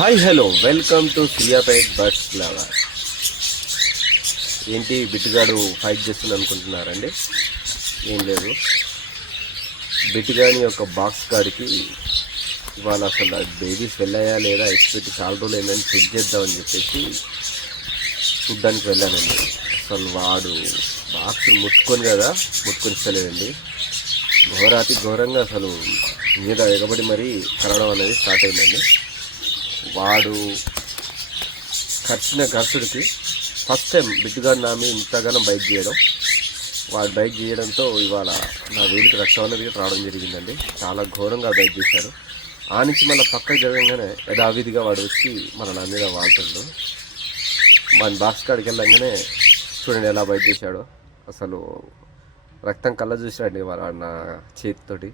Hi hello welcome to Suryapet bus lover. ఏంటి బిట్టుగాడు fight చేస్తుంది అనుకుంటున్నారండి? ఏం లేదు, బిట్టుగాని యొక్క బాక్స్ గాడికి ఇవాళ అసలు బేబీస్ వెళ్ళాయా లేదా ఎక్స్పెక్ట్ చాలా రోజులు ఏంటని చెక్ చేద్దామని చెప్పేసి చూడ్డానికి వెళ్ళానండి. అసలు వాడు బాక్స్ ముట్టుకొని ఇస్తలేదండి. ఘోరాతి ఘోరంగా అసలు మీద ఎగబడి మరీ కరవడం అనేది స్టార్ట్ అయిందండి. వాడు ఖర్చిన ఖర్చుడికి ఫస్ట్ టైం బిడ్డుగాడు నా మీద ఇంతగానో బైక్ చేయడం, వాడు బైక్ చేయడంతో ఇవాళ నా వేలికి రక్తం అనేది రావడం జరిగిందండి. చాలా ఘోరంగా బైక్ చేశారు. ఆ నుంచి మళ్ళీ పక్కకు జరగగానే యథావిధిగా వాడు వచ్చి నా మీద వాళ్తుండు. మన బాక్స్ కాడికి వెళ్ళంగానే చూడండి ఎలా బైక్ చేశాడో. అసలు రక్తం కళ్ళ చూసాడండి వాడు నా చేతితోటి.